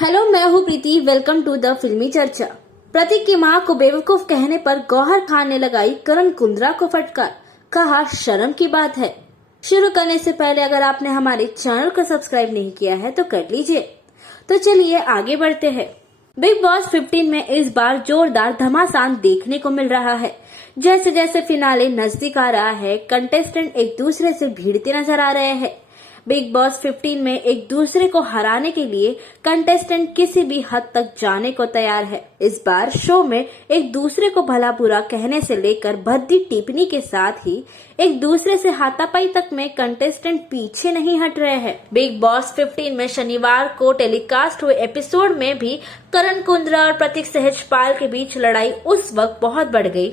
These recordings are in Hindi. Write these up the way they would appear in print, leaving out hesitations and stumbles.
हेलो, मैं हूँ प्रीति। वेलकम टू द फिल्मी चर्चा। प्रतीक की मां को बेवकूफ कहने पर गौहर खान ने लगाई करण कुंद्रा को फटकार। कहा, शर्म की बात है। शुरू करने से पहले अगर आपने हमारे चैनल को सब्सक्राइब नहीं किया है तो कर लीजिए। तो चलिए आगे बढ़ते हैं। बिग बॉस 15 में इस बार जोरदार घमासान देखने को मिल रहा है। जैसे जैसे फिनाले नजदीक आ रहा है, कंटेस्टेंट एक दूसरे से भिड़ते नजर आ रहे हैं। बिग बॉस 15 में एक दूसरे को हराने के लिए कंटेस्टेंट किसी भी हद तक जाने को तैयार है। इस बार शो में एक दूसरे को भला बुरा कहने से लेकर भद्दी टिप्पणी के साथ ही एक दूसरे से हाथापाई तक में कंटेस्टेंट पीछे नहीं हट रहे हैं। बिग बॉस 15 में शनिवार को टेलीकास्ट हुए एपिसोड में भी करण कुंद्रा और प्रतीक सहजपाल के बीच लड़ाई उस वक्त बहुत बढ़ गई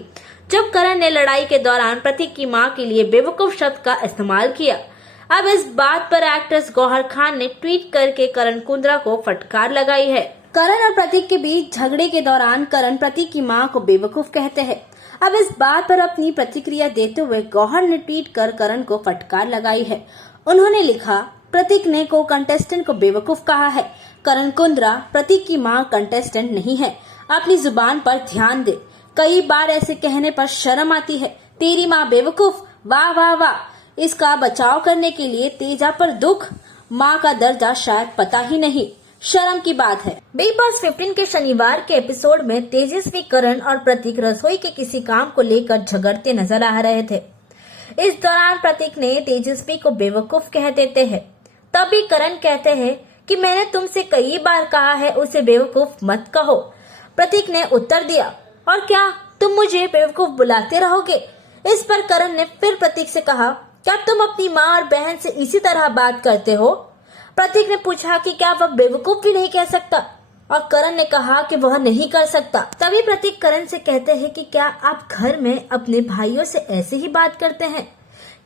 जब करण ने लड़ाई के दौरान प्रतीक की मां के लिए बेवकूफ शब्द का इस्तेमाल किया। अब इस बात पर एक्ट्रेस गौहर खान ने ट्वीट करके करण कुंद्रा को फटकार लगाई है। करण और प्रतीक के बीच झगड़े के दौरान करण प्रतीक की मां को बेवकूफ कहते हैं। अब इस बात पर अपनी प्रतिक्रिया देते हुए गौहर ने ट्वीट कर करण को फटकार लगाई है। उन्होंने लिखा, प्रतीक ने को कंटेस्टेंट को बेवकूफ कहा है। करण कुंद्रा प्रतीक की मां कंटेस्टेंट नहीं है। अपनी जुबान पर ध्यान दे। कई बार ऐसे कहने पर शर्म आती है। तेरी माँ बेवकूफ, वाह वाह वाह। इसका बचाव करने के लिए तेजा पर दुख, माँ का दर्जा शायद पता ही नहीं। शर्म की बात है। बिग बॉस 15 के शनिवार के एपिसोड में तेजस्वी, करण और प्रतीक रसोई के किसी काम को लेकर झगड़ते नजर आ रहे थे। इस दौरान प्रतीक ने तेजस्वी को बेवकूफ कह देते हैं। तभी करण कहते हैं कि मैंने तुमसे कई बार कहा है उसे बेवकूफ मत कहो। प्रतीक ने उत्तर दिया, और क्या तुम मुझे बेवकूफ बुलाते रहोगे? इस पर करण ने फिर प्रतीक से कहा, क्या तुम अपनी माँ और बहन से इसी तरह बात करते हो? प्रतीक ने पूछा कि क्या वह बेवकूफ भी नहीं कह सकता, और करण ने कहा कि वह नहीं कर सकता। तभी प्रतीक करण से कहते हैं कि क्या आप घर में अपने भाइयों से ऐसे ही बात करते हैं?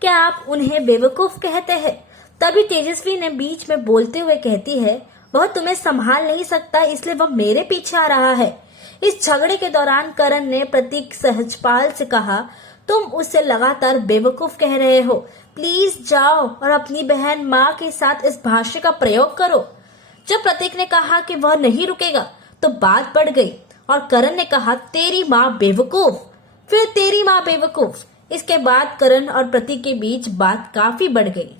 क्या आप उन्हें बेवकूफ कहते हैं? तभी तेजस्वी ने बीच में बोलते हुए कहती है, वह तुम्हें संभाल नहीं सकता इसलिए वह मेरे पीछे आ रहा है। इस झगड़े के दौरान करण ने प्रतीक सहजपाल से कहा, तुम उससे लगातार बेवकूफ कह रहे हो। प्लीज जाओ और अपनी बहन माँ के साथ इस भाषा का प्रयोग करो। जब प्रतीक ने कहा कि वह नहीं रुकेगा तो बात बढ़ गई और करण ने कहा, तेरी माँ बेवकूफ, फिर तेरी माँ बेवकूफ। इसके बाद करण और प्रतीक के बीच बात काफी बढ़ गई।